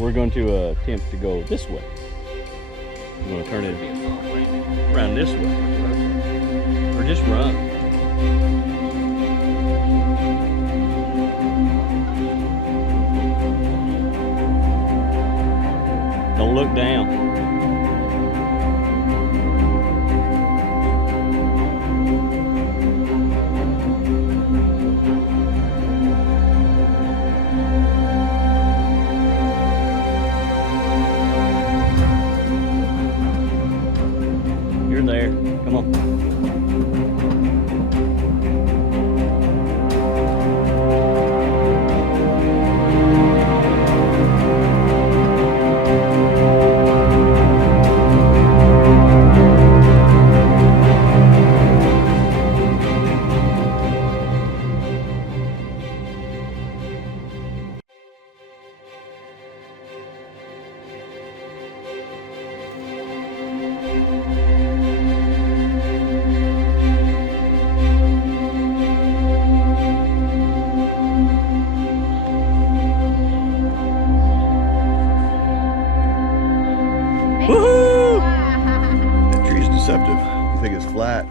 We're going to attempt to go this way. We're going to turn it around this way. Or just run. Don't look down. You're there. Come on. That tree's deceptive. You think it's flat.